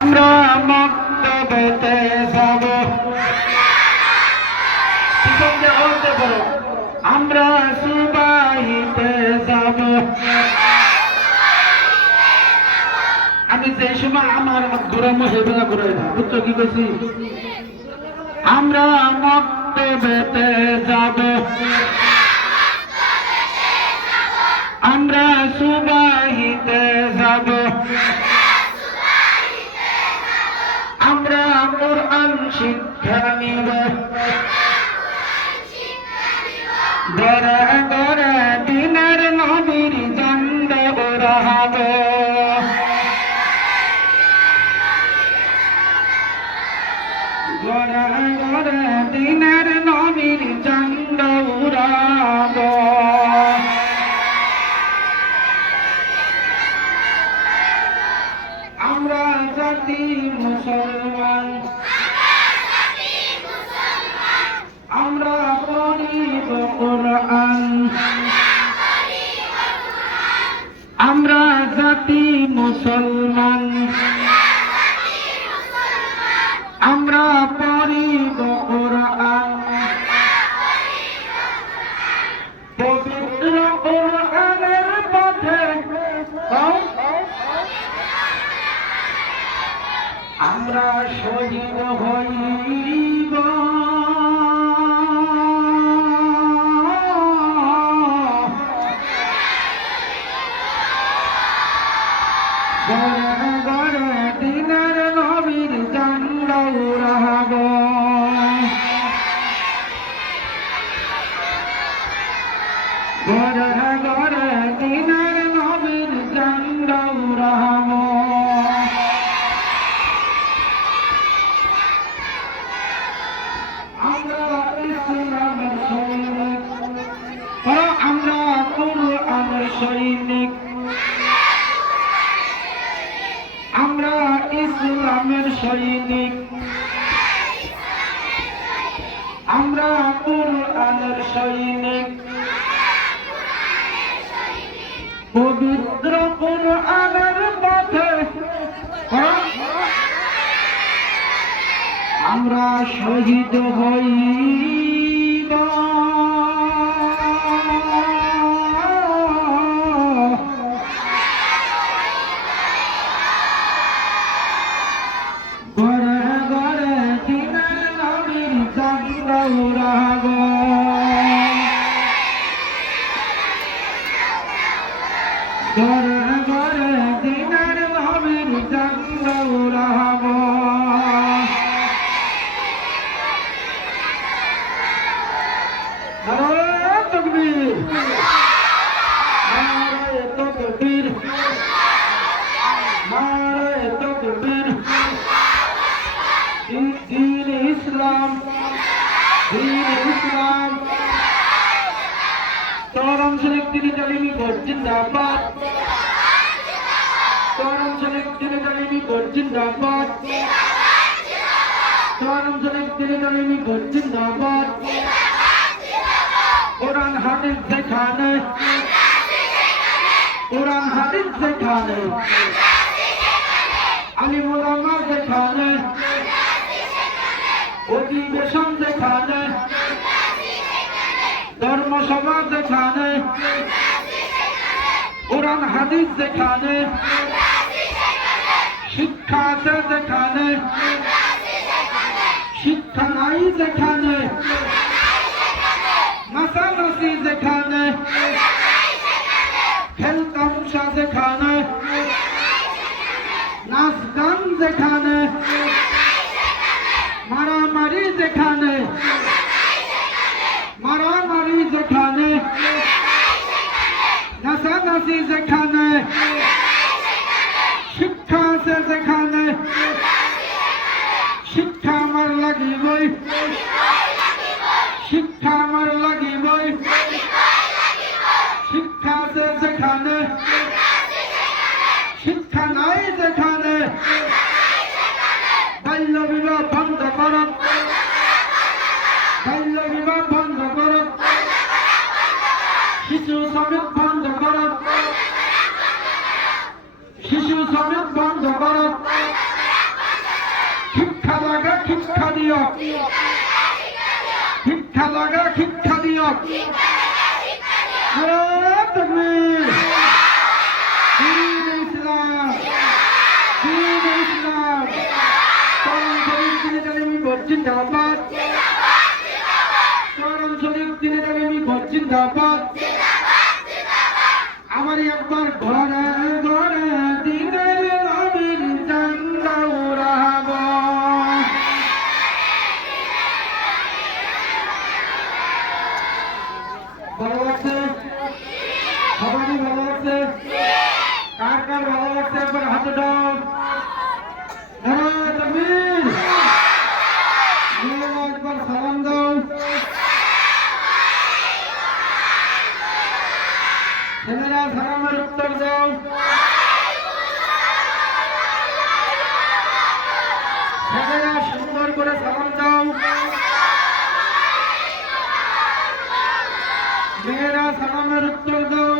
আমরা মক্তবেতে যাব, আমরা সুবাহিতে যাব। আমি যে সময় আমার ঘুরামো সেগুলা ঘুরাই না, বুঝছো কি করছি? আমরা মক্তবেতে যাব, আমরা সুবাহিতে যাব, আমরা কুরআন শিক্ষা নিব, ঘরে ঘরে দিনের নবীর ঝান্ডা ওড়াবো। ঘরে ঘরে দিনের নবীর ঝান্ডা উড়াবো। আমরা জাতি মুসলমান, আমরা পড়িব কুরআন, আমরা জাতি মুসলমান, আমরা পড়িব কুরআন, পবিত্র কুরআনের পথে আমরা শহীদ হইব। ঘরে ঘরে দিনের নবীর ঝান্ডা উড়াবো। ঘরে ঘরে দিনের নবীর ঝান্ডা উড়াবো। আমরা ইসলামের সৈনিক, আমরা কুরআনের সৈনিক, আমরা ইসলামের সৈনিক, আমরা কুরআনের সৈনিক, পবিত্র কুরআনের পথে আমরা শহীদ হইব। ঘরে ঘরে দিনের নবীর ঝান্ডা উড়াবো। ঘরে ঘরে দিনের নবীর ঝান্ডা উড়াবো। নারায়ে তাকবীর, নারায়ে তাকবীর, নারায়ে তাকবীর। দ্বীন ইসলাম, দ্বীন ইসলাম। চরম শরীফ দিনে তালিমি বোর্ড জিন্দাবাদ, চরম শরীফ দিনে তালিমি বোর্ড জিন্দাবাদ, চরম শরীফ দিনে তালিমি বোর্ড জিন্দাবাদ। কোরআন হাদিস যেখানে, কোরআন হাদিস যেখানে, আলিম ওলামা যেখানে, অধিবেশন যেখানে, ধর্মসভা যেখানে, কোরআন হাদিস যেখানে, শিক্ষা আছে যেখানে, শিক্ষা নাই যেখানে, নাচানাচি যেখানে, খেল তামসা যেখানে, নাচ গান যেখানে, মারামারি যেখানে, মারামারি যেখানে, নাচানাচি যেখানে, শিক্ষা আছে যেখানে, শিক্ষা আমার লাগিবই, শিক্ষা আমার লাগিবই। শিক্ষা আছে যেখানে, শিক্ষা নাই যেখানে, বাল্য বিবাহ বন্ধ করো, বাল্য বিবাহ বন্ধ করো, শিশু শ্রমিক বন্ধ করো, শিশু শ্রমিক বন্ধ করো, দিও শিক্ষা লাগা শিক্ষা দিও তাকবীর ইসলাম ইসলাম করম শরীফ দিনে তালিমি জিন্দাবাদ করম শরীফ দিনে তালিমি জিন্দাবাদ আমার একবার ঘরে ঘরে দিনের নবীর ঝান্ডা উড়াবো ভালো লাগছে সবারই ভালো লাগছে কার কার ভালো লাগছে একবার হাতে দাও তাকবীর একবার সালাম দাও ছেলেরা সালামের উত্তর দাও ছেলেরা সুন্দর করে সালাম দাও মেয়েরা সালামের উত্তর দাও